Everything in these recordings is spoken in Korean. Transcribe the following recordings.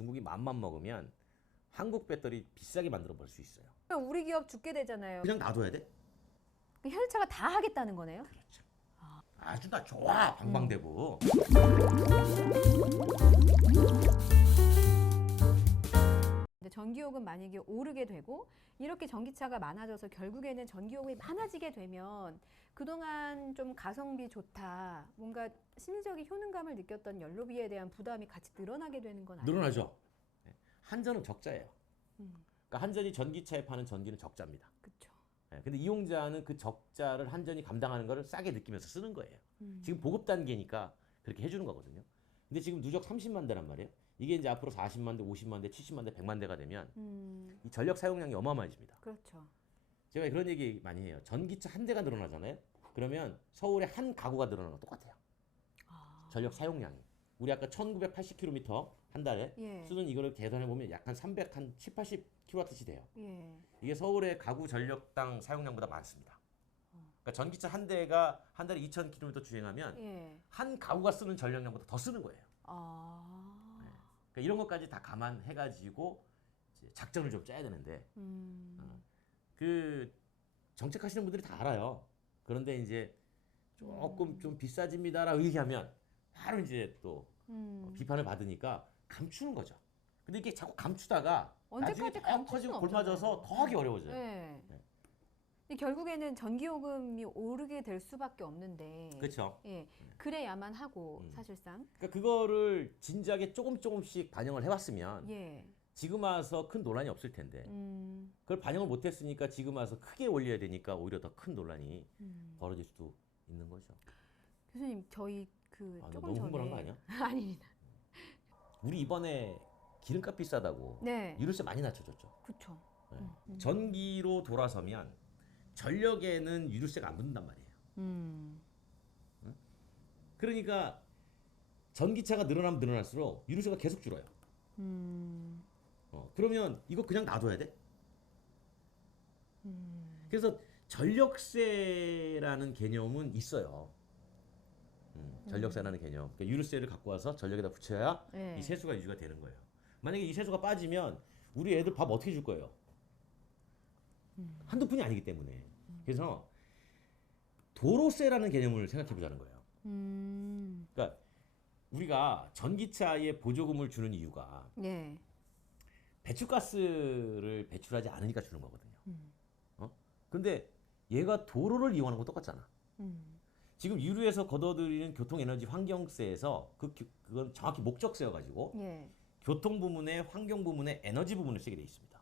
중국이 맘만 먹으면 한국 배터리 비싸게 만들어 볼 수 있어요. 그럼 우리 기업 죽게 되잖아요. 그냥 놔둬야 돼? 현대차가 다 하겠다는 거네요? 그렇죠. 아주 다 좋아, 방방대고. 근데 전기요금 만약에 오르게 되고 이렇게 전기차가 많아져서 결국에는 전기요금이 많아지게 되면 그동안 좀 가성비 좋다, 뭔가 심리적인 효능감을 느꼈던 연료비에 대한 부담이 같이 늘어나게 되는 건 아니에요? 늘어나죠. 네. 한전은 적자예요. 음, 그러니까 한전이 전기차에 파는 전기는 적자입니다. 그렇죠. 네. 근데 이용자는 그 적자를 한전이 감당하는 거를 싸게 느끼면서 쓰는 거예요. 음. 지금 보급 단계니까 그렇게 해주는 거거든요. 근데 지금 누적 30만 대란 말이에요. 이게 이제 앞으로 40만 대, 50만 대, 70만 대, 100만 대가 되면 이 전력 사용량이 어마어마해집니다. 그렇죠. 제가 그런 얘기 많이 해요. 전기차 한 대가 늘어나잖아요. 그러면 서울에 한 가구가 늘어나는 거 똑같아요. 전력 사용량이. 우리 아까 1980km 한 달에 예. 쓰는 이거를 계산해 보면 약 한 300, 한 7, 80kWh 돼요. 예. 이게 서울의 가구 전력당 사용량보다 많습니다. 그러니까 전기차 한 대가 한 달에 2,000km 주행하면 예. 한 가구가 쓰는 전력량보다 더 쓰는 거예요. 아. 그러니까 이런 것까지 다 감안해가지고 이제 작전을 좀 짜야 되는데 그 정책하시는 분들이 다 알아요. 그런데 이제 조금 좀 비싸집니다라고 얘기하면 바로 이제 또 비판을 받으니까 감추는 거죠. 근데 이게 자꾸 감추다가 나중에 언제까지 더 감출 커지고 수는 골마져서 없잖아요. 더 하기 어려워져요. 네. 네. 근데 결국에는 전기요금이 오르게 될 수밖에 없는데. 그렇죠. 예. 그래야만 하고 사실상. 그러니까 그거를 진작에 조금씩 반영을 해왔으면 예. 지금 와서 큰 논란이 없을 텐데 그걸 반영을 못했으니까 지금 와서 크게 올려야 되니까 오히려 더 큰 논란이 벌어질 수도 있는 거죠. 교수님 저희 그 너 조금 너무 전에 흥분한 거 아니야? 아닙니다. 우리 이번에 기름값 비싸다고 네. 유류세 많이 낮춰줬죠. 그렇죠. 네. 전기로 돌아서면 전력에는 유류세가 안 붙는단 말이에요. 그러니까 전기차가 늘어나면 늘어날수록 유류세가 계속 줄어요. 그러면 이거 그냥 놔둬야 돼? 그래서 전력세라는 개념은 있어요. 전력세라는 개념. 그러니까 유류세를 갖고 와서 전력에다 붙여야 네. 이 세수가 유지가 되는 거예요. 만약에 이 세수가 빠지면 우리 애들 밥 어떻게 줄 거예요? 한두 푼이 아니기 때문에. 그래서 도로세라는 개념을 생각해 보자는 거예요. 그러니까 우리가 전기차에 보조금을 주는 이유가 예. 배출가스를 배출하지 않으니까 주는 거거든요. 근데 얘가 도로를 이용하는 건 똑같잖아. 지금 유류에서 걷어들이는 교통에너지 환경세에서 그건 정확히 목적세여가지고 예. 교통 부문에 환경 부문에 에너지 부문을 쓰게 돼 있습니다.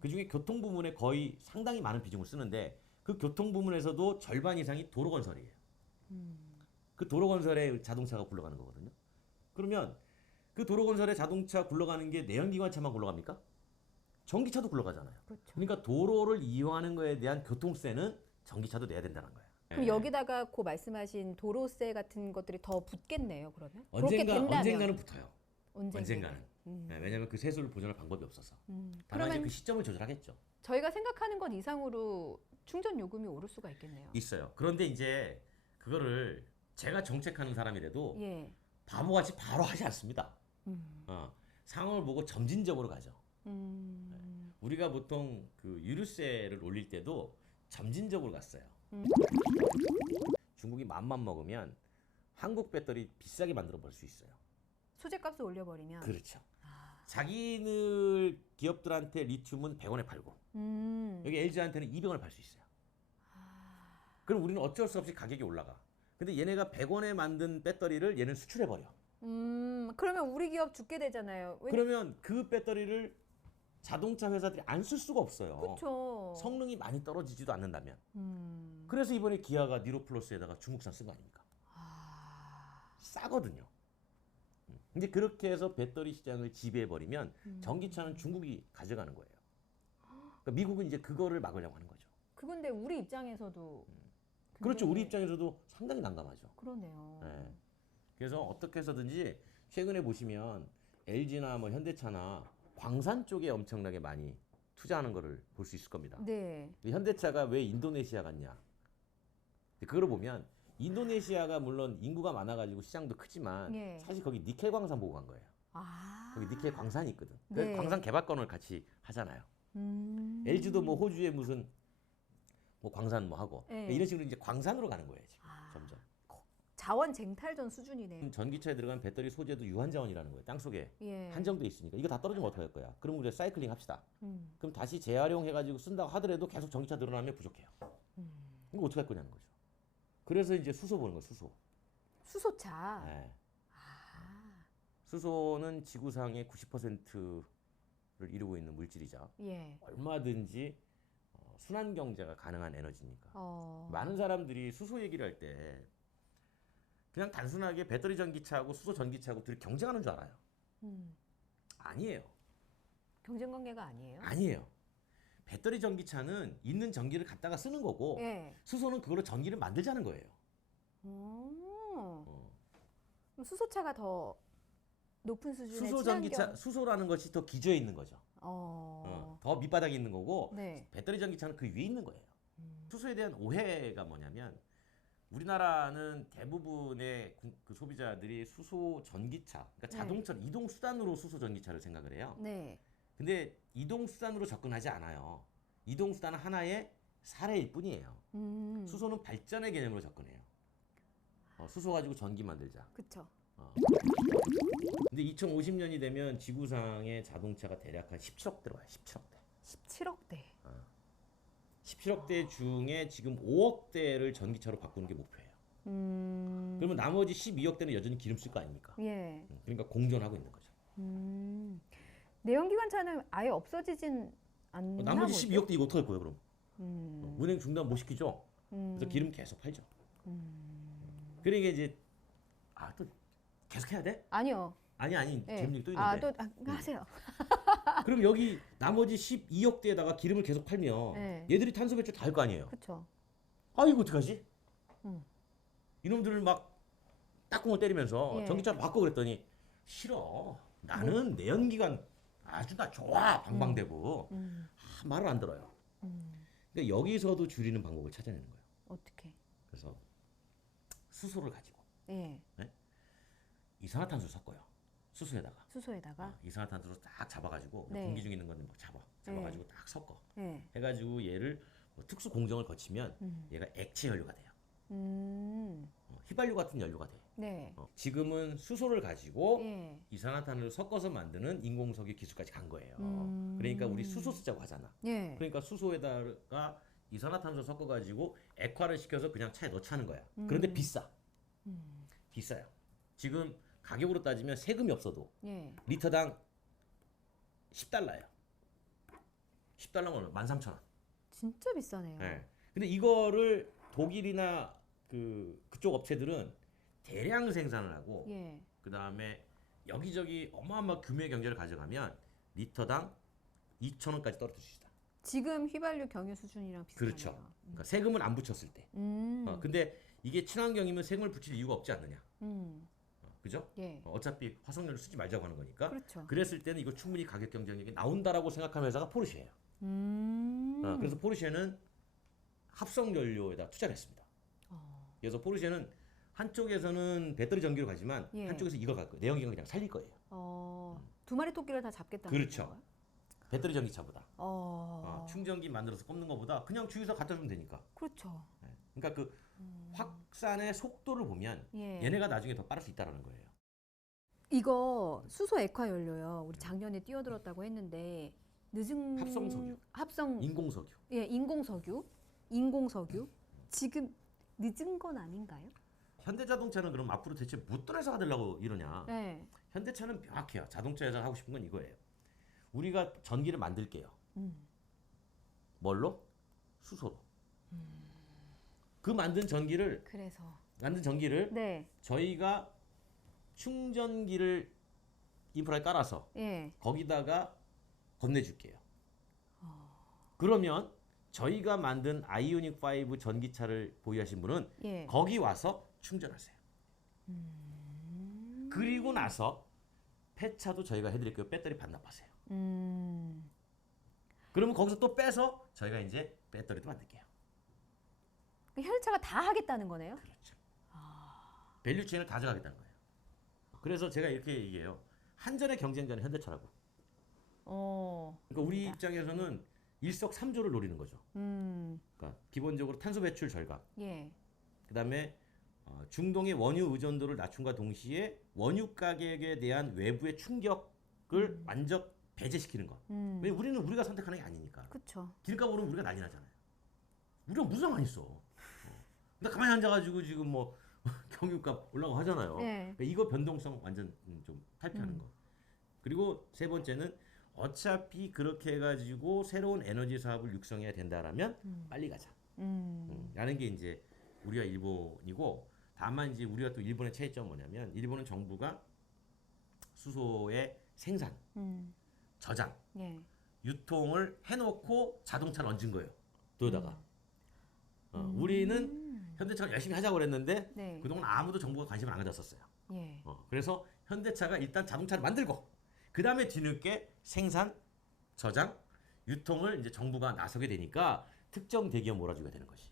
그중에 교통 부문에 거의 상당히 많은 비중을 쓰는데 그 교통 부문에서도 절반 이상이 도로 건설이에요. 그 도로 건설에 자동차가 굴러가는 거거든요. 그러면 그 도로 건설에 자동차 굴러가는 게 내연기관차만 굴러갑니까? 전기차도 굴러가잖아요. 그렇죠. 그러니까 도로를 이용하는 거에 대한 교통세는 전기차도 내야 된다는 거예요. 그럼 예. 여기다가 그 말씀하신 도로세 같은 것들이 더 붙겠네요. 그러면 그렇게 된다면 언젠가는 붙어요. 언젠가는. 음. 네, 왜냐하면 그 세수를 보존할 방법이 없어서. 다만 이제 그러면 그 시점을 조절하겠죠. 저희가 생각하는 것 이상으로 충전 요금이 오를 수가 있겠네요. 있어요. 그런데 이제 그거를 제가 정책하는 사람이라도 예. 바보같이 바로 하지 않습니다. 상황을 보고 점진적으로 가죠. 우리가 보통 그 유류세를 올릴 때도 점진적으로 갔어요. 중국이 맘만 먹으면 한국 배터리 비싸게 만들어 볼 수 있어요. 소재값을 올려버리면. 그렇죠. 자기들 기업들한테 리튬은 100원에 팔고 여기 LG한테는 200원에 팔 수 있어요. 그럼 우리는 어쩔 수 없이 가격이 올라가. 근데 얘네가 100원에 만든 배터리를 얘는 수출해 버려. 그러면 우리 기업 죽게 되잖아요. 그러면 그 배터리를 자동차 회사들이 안 쓸 수가 없어요. 그렇죠. 성능이 많이 떨어지지도 않는다면. 그래서 이번에 기아가 니로플러스에다가 중국산 쓴 거 아닙니까? 싸거든요. 근데 그렇게 해서 배터리 시장을 지배해 버리면 전기차는 중국이 가져가는 거예요. 그러니까 미국은 이제 그거를 막으려고 하는 거죠. 그건데 우리 입장에서도 그렇죠. 굉장히- 우리 입장에서도 상당히 난감하죠. 그러네요. 네. 그래서 어떻게 해서든지 최근에 보시면 LG나 뭐 현대차나 광산 쪽에 엄청나게 많이 투자하는 거를 볼 수 있을 겁니다. 네. 현대차가 왜 인도네시아 갔냐? 그거를 보면 인도네시아가 물론 인구가 많아가지고 시장도 크지만 예. 사실 거기 니켈 광산 보고 간 거예요. 아. 여기 니켈 광산이 있거든. 그래서 네. 광산 개발권을 같이 하잖아요. LG도 뭐 호주에 무슨 뭐 광산 뭐 하고 네. 이런 식으로 이제 광산으로 가는 거예요 지금 아. 점점. 자원 쟁탈전 수준이네요. 전기차에 들어간 배터리 소재도 유한 자원이라는 거예요. 땅 속에 예. 한정돼 있으니까 이거 다 떨어지면 어떡할 거야? 그럼 우리가 사이클링 합시다. 음. 그럼 다시 재활용해가지고 쓴다고 하더라도 계속 전기차 늘어나면 부족해요. 이거 어떻게 할 거냐는 거죠. 그래서 이제 수소 보는 거예요. 수소. 수소차. 네. 아. 수소는 지구상의 90%를 이루고 있는 물질이자 예. 얼마든지 순환 경제가 가능한 에너지니까. 어. 많은 사람들이 수소 얘기를 할 때 그냥 단순하게 배터리 전기차하고 수소 전기차하고 둘이 경쟁하는 줄 알아요. 아니에요. 경쟁 관계가 아니에요. 아니에요. 배터리 전기차는 있는 전기를 갖다가 쓰는 거고 예. 수소는 그걸로 전기를 만들자는 거예요. 어. 그럼 수소차가 더 높은 수준의 수소 전기차, 수소라는 것이 더 기저에 있는 거죠. 더 밑바닥에 있는 거고 네. 배터리 전기차는 그 위에 있는 거예요. 수소에 대한 오해가 뭐냐면 우리나라는 대부분의 그 소비자들이 수소 전기차, 그러니까 자동차 이동 수단으로 수소 전기차를 생각을 해요. 네. 근데 이동 수단으로 접근하지 않아요. 이동 수단은 하나의 사례일 뿐이에요. 수소는 발전의 개념으로 접근해요. 수소 가지고 전기 만들자. 그쵸. 근데 2050년이 되면 지구상의 자동차가 대략 한 17억 대로 와요. 17억 대. 17억 대. 17억 대 중에 지금 5억 대를 전기차로 바꾸는 게 목표예요. 그러면 나머지 12억 대는 여전히 기름 쓸 거 아닙니까? 예. 그러니까 공존하고 있는 거죠. 내연기관차는 아예 없어지진 않나 나머지 보죠? 12억 대 이거 어떡할 거예요, 그럼? 운행 중단 못 시키죠? 그래서 기름 계속 팔죠. 그러니까 이제 또 계속 해야 돼? 아니요. 아니 예. 재밌는 게 또 있는데. 하세요. 그럼 여기 나머지 12억 대에다가 기름을 계속 팔면 네. 얘들이 탄소 배출 다 할 거 아니에요. 그쵸. 이거 어떡하지? 이놈들을 막 딱공을 때리면서 예. 전기차 바꿔 그랬더니 싫어. 나는 내연기관 아주 나 좋아. 방방대고. 말을 안 들어요. 그러니까 여기서도 줄이는 방법을 찾아내는 거예요. 어떻게? 그래서 수소를 가지고 예. 이산화탄소를 섞어요. 수소에다가. 수소에다가. 이산화탄소를 딱 잡아가지고 네. 공기 중에 있는 건데 막 잡아가지고 딱 섞어. 예. 해가지고 얘를 뭐 특수 공정을 거치면 얘가 액체 연료가 돼요. 휘발유 같은 연료가 돼. 네. 지금은 수소를 가지고 예. 이산화탄소를 섞어서 만드는 인공석유 기술까지 간 거예요. 그러니까 우리 수소 쓰자고 하잖아. 예. 그러니까 수소에다가 이산화탄소 섞어가지고 액화를 시켜서 그냥 차에 넣자는 거야. 그런데 비싸. 비싸요. 지금 가격으로 따지면 세금이 없어도 예. 리터당 10달러예요. 10달러면 13,000원. 진짜 비싸네요. 네. 근데 이거를 독일이나 그쪽 업체들은 대량 생산을 하고 예. 그 다음에 여기저기 어마어마한 규모의 경제를 가져가면 리터당 2,000원까지 떨어뜨릴 수 있다. 지금 휘발유 경유 수준이랑 비슷하네요. 그렇죠. 그러니까 세금을 안 붙였을 때. 근데 이게 친환경이면 세금을 붙일 이유가 없지 않느냐. 그죠? 예. 어차피 화석연료 쓰지 말자고 하는 거니까. 그렇죠. 그랬을 때는 이거 충분히 가격 경쟁력이 나온다라고 생각하는 회사가 포르쉐예요. 그래서 포르쉐는 합성 연료에다 투자를 했습니다. 그래서 포르쉐는 한쪽에서는 배터리 전기로 가지만 예. 한쪽에서 이걸 갈 거예요. 내연기관 그냥 살릴 거예요. 두 마리 토끼를 다 잡겠다는 그렇죠. 건가요? 배터리 전기차보다 어. 충전기 만들어서 꼽는 것보다 그냥 주유소 갖다 주면 되니까. 그렇죠. 그러니까 그 확산의 속도를 보면 예. 얘네가 나중에 더 빠를 수 있다는 거예요. 이거 수소 액화 연료요. 우리 작년에 뛰어들었다고 했는데 늦은 합성석유. 인공석유. 예, 인공석유. 지금 늦은 건 아닌가요? 현대자동차는 그럼 앞으로 대체 무엇 해서 하려고 이러냐? 네. 현대차는 명확해요. 자동차에서 하고 싶은 건 이거예요. 우리가 전기를 만들게요. 뭘로? 수소로. 그 만든 전기를 네. 저희가 충전기를 인프라에 깔아서 예. 거기다가 건네줄게요. 그러면 저희가 만든 아이오닉 5 전기차를 보유하신 분은 예. 거기 와서 충전하세요. 그리고 나서 폐차도 저희가 해드릴게요. 배터리 반납하세요. 그러면 거기서 또 빼서 저희가 이제 배터리도 만들게요. 현대차가 다 하겠다는 거네요. 그렇죠. 밸류체인을 가져가겠다는 거예요. 그래서 제가 이렇게 얘기해요. 한전의 경쟁자는 현대차라고. 어. 그러니까 우리 맞습니다. 입장에서는 일석삼조를 노리는 거죠. 그러니까 기본적으로 탄소 배출 절감, 예. 그다음에 중동의 원유 의존도를 낮춤과 동시에 원유 가격에 대한 외부의 충격을 완전 배제시키는 것. 왜 우리는 우리가 선택하는 게 아니니까. 그렇죠. 기름값 오르면 우리가 난리 나잖아요. 우리가 무슨 상관 있어. 근데 가만히 앉아가지고 지금 뭐 경유값 올라가고 하잖아요. 네. 그러니까 이거 변동성 완전 좀 탈피하는 거. 그리고 세 번째는 어차피 그렇게 해가지고 새로운 에너지 사업을 육성해야 된다라면 빨리 가자. 라는 게 이제 우리와 일본이고, 다만 이제 우리가 또 일본의 차이점은 뭐냐면 일본은 정부가 수소의 생산, 저장, 예. 유통을 해놓고 자동차를 얹은 거예요. 도요다가. 우리는 현대차가 열심히 하자고 그랬는데 네. 그동안 아무도 정부가 관심을 안 가졌었어요. 예. 그래서 현대차가 일단 자동차를 만들고 그 다음에 뒤늦게 생산, 저장, 유통을 이제 정부가 나서게 되니까 특정 대기업 몰아주게 되는 것이.